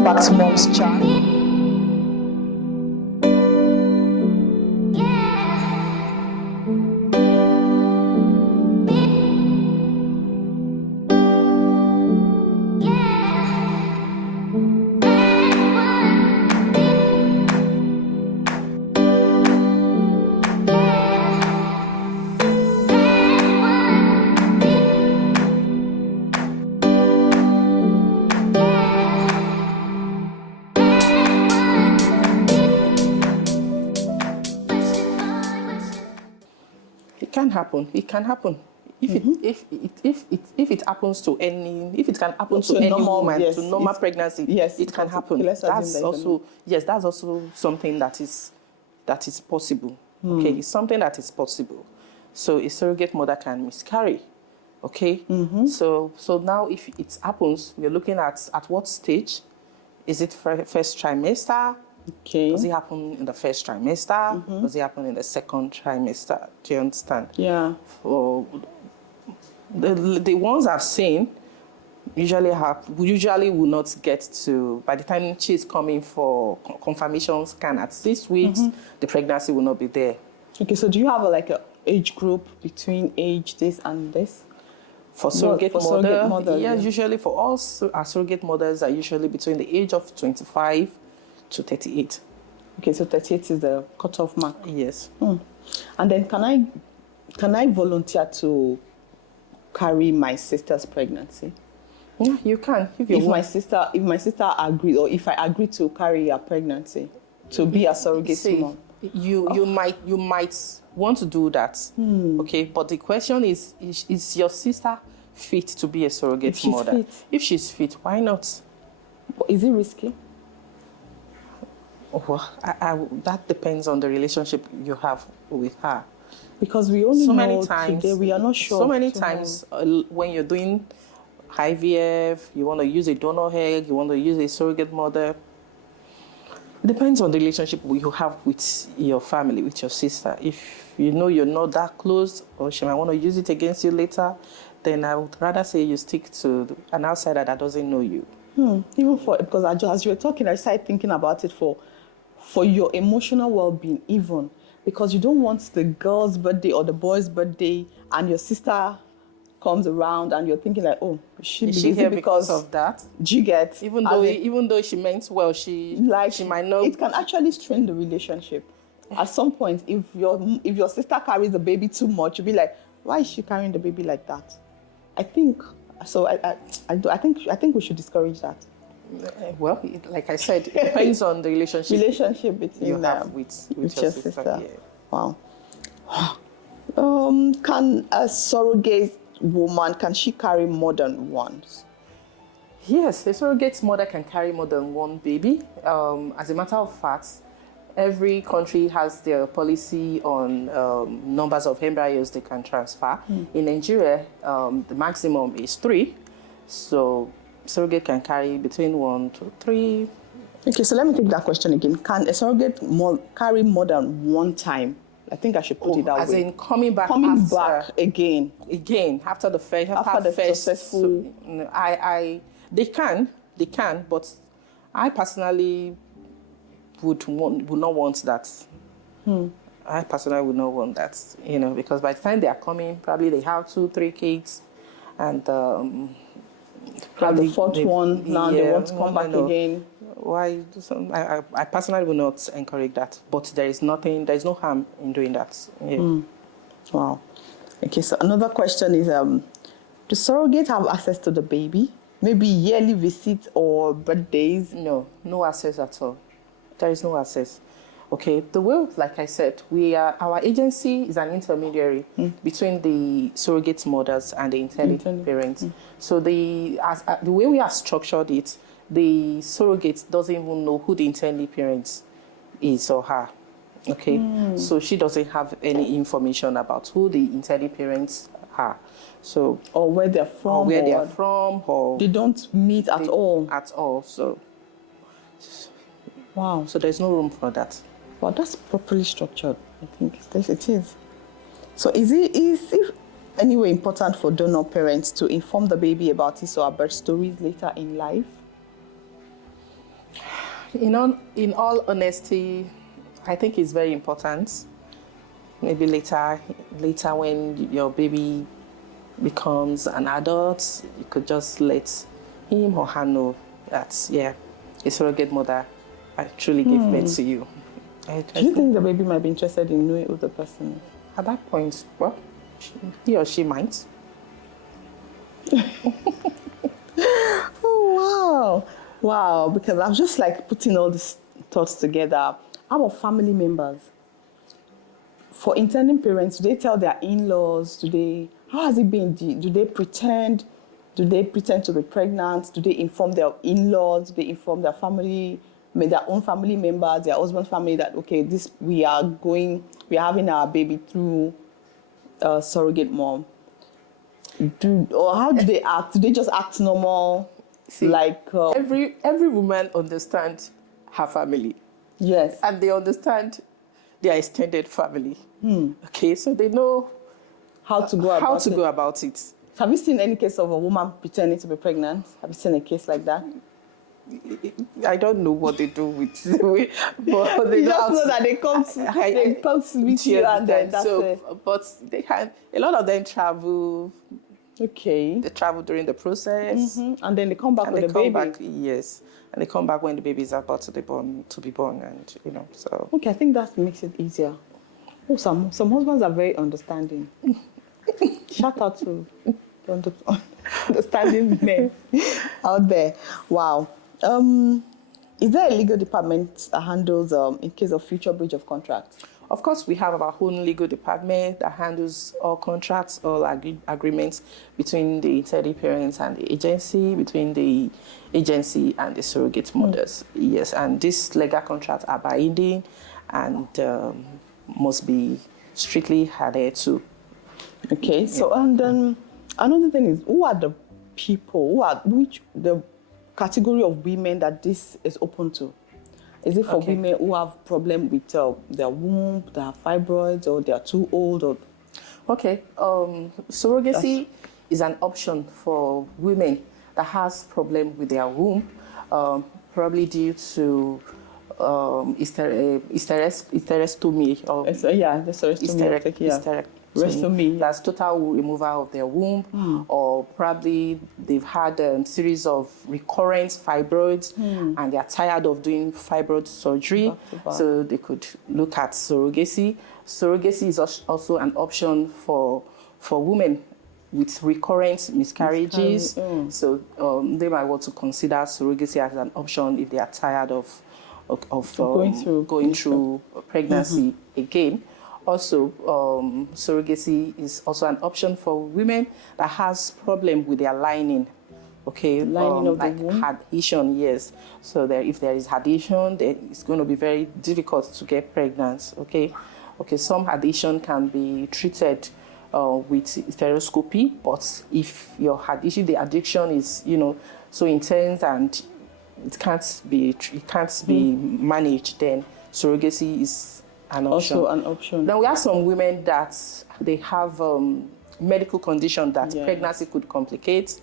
Welcome back to Mom's Chat. It can happen. If it happens to any, if it can happen to any woman, yes, to normal pregnancy, yes, it can happen. Okay, that's also something that is possible. Okay, it's something that is possible. So a surrogate mother can miscarry. Okay, so now if it happens, we're looking at what stage. Is it first trimester? Okay. Does it happen in the first trimester? Does it happen in the second trimester? Do you understand? Yeah. For the ones I've seen usually will not get to, by the time she's coming for confirmation scan at 6 weeks, the pregnancy will not be there. Okay, so do you have a age group between age this and this? For surrogate mother, yeah, usually for all our surrogate mothers are usually between the age of 25 to 38. Okay, so 38 is the cutoff mark. Yes. And then can I volunteer to carry my sister's pregnancy? Yeah, you can. If my sister agrees, or if I agree to carry her pregnancy, to be a surrogate mom. You might want to do that. Okay, but the question is your sister fit to be a surrogate mother? Fit. If she's fit, why not? Is it risky? Well, that depends on the relationship you have with her. Because we only so know many times, today, we are not sure. So many times when you're doing IVF, you want to use a donor egg, you want to use a surrogate mother. It depends on the relationship you have with your family, with your sister. If you know you're not that close, or she might want to use it against you later, then I would rather say you stick to an outsider that doesn't know you. Even because as you were talking, I started thinking about it for your emotional well-being, even because you don't want the girl's birthday or the boy's birthday and your sister comes around and you're thinking like, oh, is she here because of that? Do you get? Even though she meant well, she might not. It can actually strain the relationship. At some point, if your sister carries the baby too much, you'll be like, why is she carrying the baby like that? I think so. I think we should discourage that. Well, like I said, it depends on the relationship between you have with your sister. Yeah. Wow. Can a surrogate woman, can she carry more than one? Yes, a surrogate mother can carry more than one baby. As a matter of fact, every country has their policy on numbers of embryos they can transfer. In Nigeria, the maximum is 3. So surrogate can carry between 1 to 3. Okay, so let me take that question again. Can a surrogate carry more than one time? I think I should put it that way. As in coming back again after the first successful. So, they can, but I personally would not want that. I personally would not want that, because by the time they are coming, probably they have 2-3 kids, and probably the fourth one now they want to come back again. Why? I personally will not encourage that, but there is no harm in doing that. Yeah. Wow. Okay, so another question is, do surrogates have access to the baby? Maybe yearly visits or birthdays? No access at all. There is no access. Okay, the way, like I said, our agency is an intermediary between the surrogate mothers and the intended parents. So the way we have structured it, the surrogate doesn't even know who the intended parent is or her. Okay, so she doesn't have any information about who the intended parents are. So or where they're from, or they don't meet at all. So wow. So there's no room for that. Well, that's properly structured. I think it is. So is it anyway important for donor parents to inform the baby about his or her birth stories later in life? In all honesty, I think it's very important. Maybe later when your baby becomes an adult, you could just let him or her know that, yeah, a surrogate mother actually gave birth to you. Do you think the baby might be interested in knowing who the person is? At that point, well, he or she might. Oh, wow. Wow, because I'm just like putting all these thoughts together. How about family members? For intending parents, do they tell their in-laws? How has it been? Do they pretend? Do they pretend to be pregnant? Do they inform their in-laws? Do they inform their family, their own family members, their husband's family that, okay, we are having our baby through a surrogate mom? Or how do they act? Do they just act normal? See, every woman understands her family. Yes. And they understand their extended family. Okay, so they know how to go about it. Have you seen any case of a woman pretending to be pregnant? Have you seen a case like that? I don't know what they do with it, but they just know that they come to meet you and then that's it. But a lot of them travel. Okay. They travel during the process. And then they come back with the baby. Yes. And they come back when the baby is about to be born, and so. Okay, I think that makes it easier. Oh, some husbands are very understanding. Shout out to the understanding men out there. Wow. Is there a legal department that handles in case of future breach of contract? Of course, we have our own legal department that handles all contracts, all agreements between the intended parents and the agency, between the agency and the surrogate mothers. Yes, and these legal contracts are binding and must be strictly adhered to. Okay, so and then another thing is, who are the people, the category of women that this is open to? Is it for women who have problem with their womb, they have fibroids, or they are too old? Or okay, surrogacy is an option for women that has problem with their womb, probably due to hysterectomy or hysterectomy. That's total removal of their womb, or probably they've had a series of recurrent fibroids and they're tired of doing fibroid surgery, so they could look at surrogacy. Surrogacy is also an option for women with recurrent miscarriages. So they might want to consider surrogacy as an option if they are tired of going through pregnancy again. Also, surrogacy is also an option for women that has problem with their lining. Okay, lining of like the womb? adhesion, yes. So if there is adhesion, then it's going to be very difficult to get pregnant. Okay, some adhesion can be treated with stereoscopy, but if your adhesion, the addiction is so intense and it can't be managed, then surrogacy is an option. Also an option. Then we have some women that they have medical condition that pregnancy could complicate,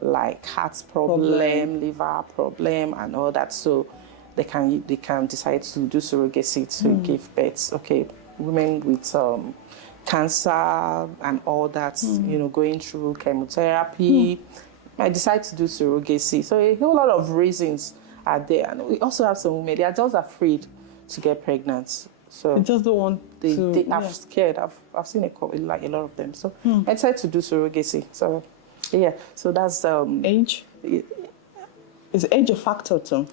like heart problem, liver problem, and all that. So they can decide to do surrogacy to give birth. Okay, women with cancer and all that, going through chemotherapy, might decide to do surrogacy. So a whole lot of reasons are there. And we also have some women, they are just afraid to get pregnant. So they just don't want they are scared. I've seen a lot of them. So I decided to do surrogacy. So so that's age. Is age a factor too?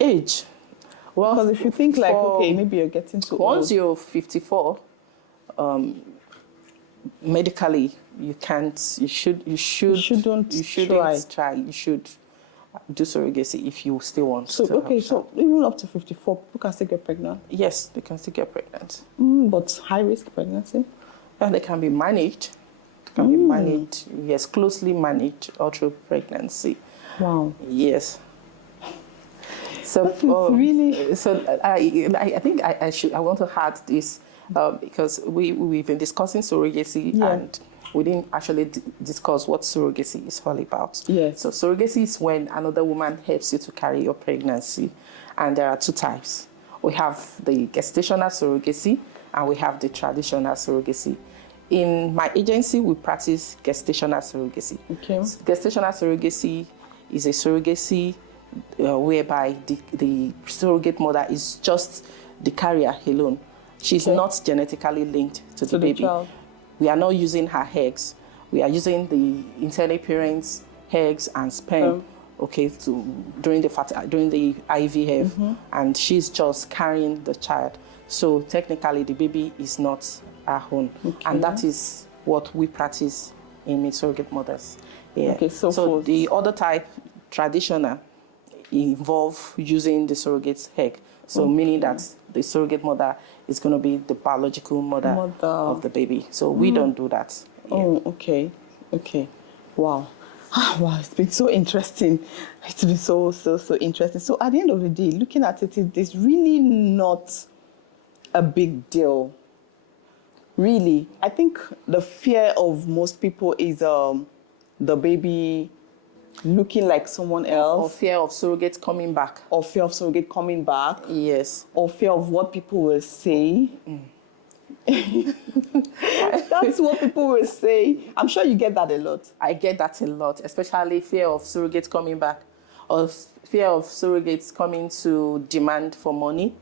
Age. Well, because if you think like maybe you're getting too old. Once you're 54, medically you can't. You shouldn't try. You should do surrogacy if you still want to. So even up to 54, people can still get pregnant? Yes, they can still get pregnant. But high-risk pregnancy? And they can be managed. They can be managed, yes, closely managed all through pregnancy. Wow. Yes. So really... So I think I want to add this because we've been discussing surrogacy and we didn't actually discuss what surrogacy is all about. Yes. So surrogacy is when another woman helps you to carry your pregnancy. And there are two types. We have the gestational surrogacy and we have the traditional surrogacy. In my agency, we practice gestational surrogacy. Okay. Gestational surrogacy is a surrogacy whereby the surrogate mother is just the carrier alone. She's not genetically linked to the baby. Child. We are not using her eggs. We are using the intended parents' eggs and sperm, during the IVF, and she's just carrying the child. So technically, the baby is not our own, and that is what we practice in surrogate mothers. Yeah. Okay, so the other type, traditional, involve using the surrogate's egg. So meaning that the surrogate mother is going to be the biological mother of the baby. So we don't do that. Yeah. Oh, okay. Okay. Wow. Wow, it's been so interesting. It's been so interesting. So at the end of the day, looking at it, it's really not a big deal. Really. I think the fear of most people is the baby looking like someone else. Or fear of surrogate coming back. Or fear of surrogate coming back. Yes. Or fear of what people will say. That's what people will say. I'm sure you get that a lot. I get that a lot, especially fear of surrogates coming back or fear of surrogates coming to demand for money.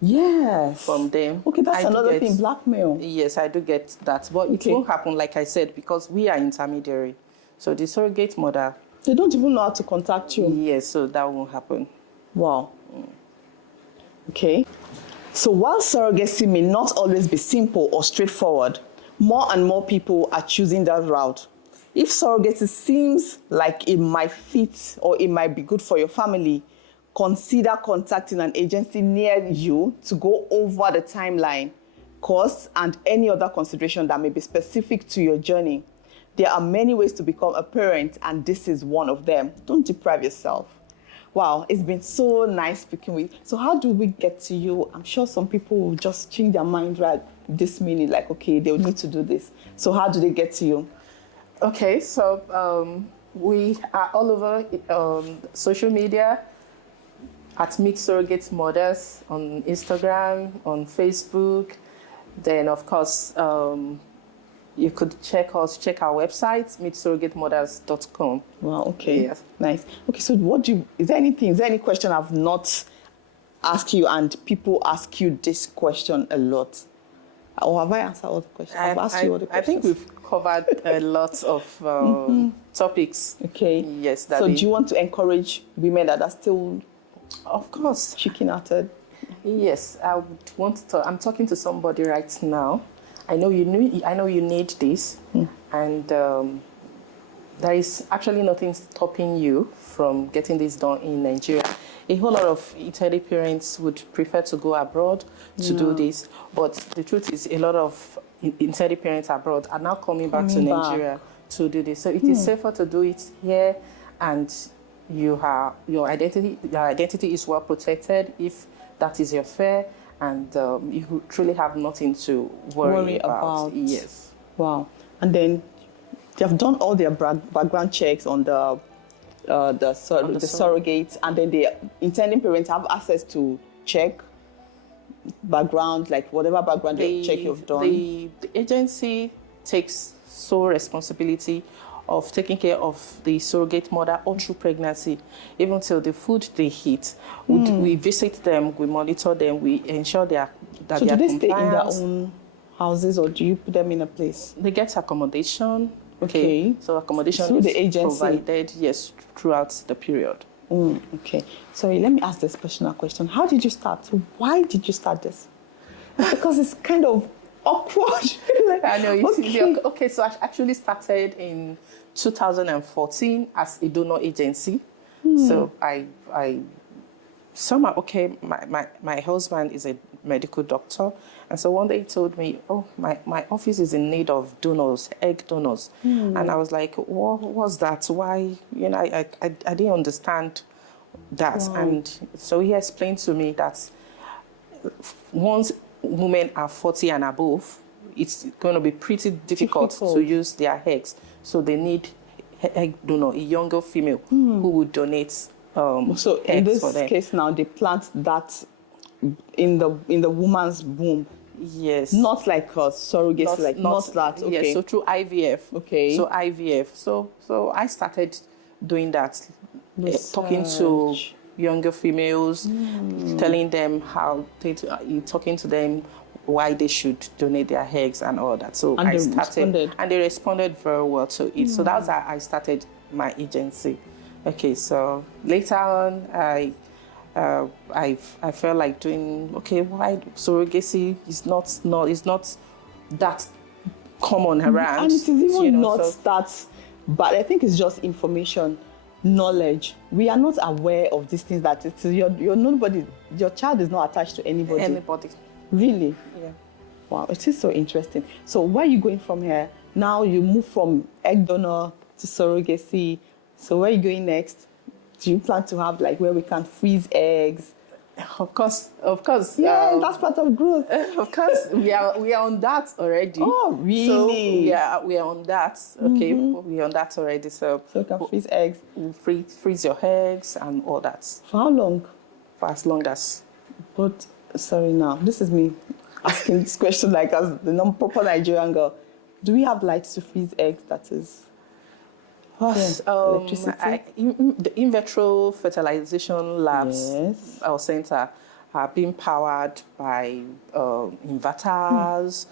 Yes. From them. Okay, that's another thing, blackmail. Yes, I do get that. But it won't happen, like I said, because we are intermediary. So the surrogate mother... They don't even know how to contact you. Yes, so that won't happen. Wow. Okay. So while surrogacy may not always be simple or straightforward, more and more people are choosing that route. If surrogacy seems like it might fit or it might be good for your family, consider contacting an agency near you to go over the timeline, costs, and any other consideration that may be specific to your journey. There are many ways to become a parent, and this is one of them. Don't deprive yourself. Wow, it's been so nice speaking with you. So how do we get to you? I'm sure some people will just change their mind right this minute, like, okay, they'll need to do this. So how do they get to you? Okay, so we are all over social media at Meet Surrogate Mothers on Instagram, on Facebook. Then, of course, you could check our website, meetsurrogatemothers.com. Wow, okay. Yes. Nice. Okay, so is there any question I've not asked you and people ask you this question a lot? Or have I answered all the questions? I've asked you all the questions. I think we've covered a lot of topics. Okay. Yes. So do you want to encourage women that are still, of course, chicken-hearted? Yes, I would want to. I'm talking to somebody right now. I know you need this, and there is actually nothing stopping you from getting this done in Nigeria. A whole lot of intended parents would prefer to go abroad to do this, but the truth is a lot of intended parents abroad are now coming back to Nigeria to do this. So it is safer to do it here, and your identity is well protected if that is your fare. And you truly have nothing to worry about. Yes. Wow. And then they have done all their background checks on the surrogates, and then the intending parents have access to check background, like whatever background check you've done. The agency takes sole responsibility of taking care of the surrogate mother all through pregnancy, even till the food they eat. We visit them, we monitor them, we ensure that they are compliant. So do they stay in their own houses, or do you put them in a place? They get accommodation. Okay. So accommodation through is the agency provided, yes, throughout the period. Okay. Sorry, let me ask this personal question. How did you start? Why did you start this? Because it's kind of awkward. I know. Okay, so I actually started in 2014 as a donor agency. So I somehow, my husband is a medical doctor. And so one day he told me, oh, my office is in need of donors, egg donors. And I was like, what was that? Why? I didn't understand that. Wow. And so he explained to me that once women are 40 and above, it's going to be pretty difficult to use their eggs. So they need egg donor, a younger female who would donate so in eggs this for them. case now, they plant that in the woman's womb. Yes. Not like a surrogacy, not that. Okay. Yes, so through IVF. Okay. So IVF. So I started doing that, talking to younger females, telling them talking to them why they should donate their eggs and all that. So and I started, and they responded very well to it. So that's how I started my agency. Okay, so later on, I felt like doing, okay, why surrogacy is not that common around. And it is even that, but I think it's just information, knowledge. We are not aware of these things, that it's you're nobody, your child is not attached to anybody. Anybody. Really? Yeah. Wow, it is so interesting. So where are you going from here? Now you move from egg donor to surrogacy. So where are you going next? Do you plan to have like where we can freeze eggs? Of course. Yeah, that's part of growth. Of course, we are on that already. Oh, really? So we are on that. Okay, we are on that already. So you can freeze eggs. Freeze your eggs and all that. For how long? For as long as. But sorry, now this is me asking this question like as the proper Nigerian girl. Do we have lights to freeze eggs? That is. Electricity. The in vitro fertilization labs, our center, are being powered by inverters.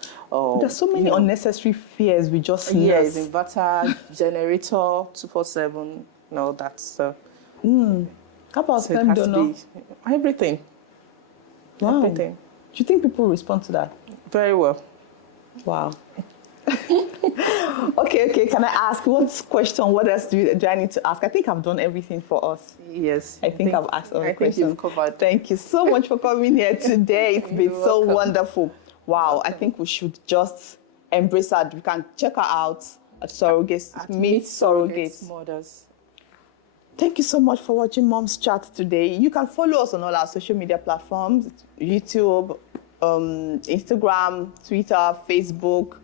There's so many unnecessary fears we just yes, inverter, generator, 247, all that stuff. How about sperm donor? Everything. Wow. Everything. Do you think people respond to that? Very well. Wow. Okay. Can I ask what else do I need to ask? I think I've done everything for us. Yes. I think I've asked all the questions. You've covered. Thank you so much for coming here today. It's been so wonderful. Wow. I think we should just embrace her. We can check her out at Surrogacy. Meet Surrogates. Mothers. Thank you so much for watching Mom's Chat today. You can follow us on all our social media platforms: YouTube, Instagram, Twitter, Facebook.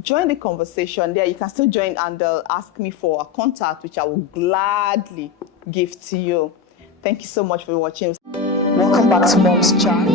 Join the conversation there. You can still join and ask me for a contact, which I will gladly give to you. Thank you so much for watching. Welcome back to Mom's Chat.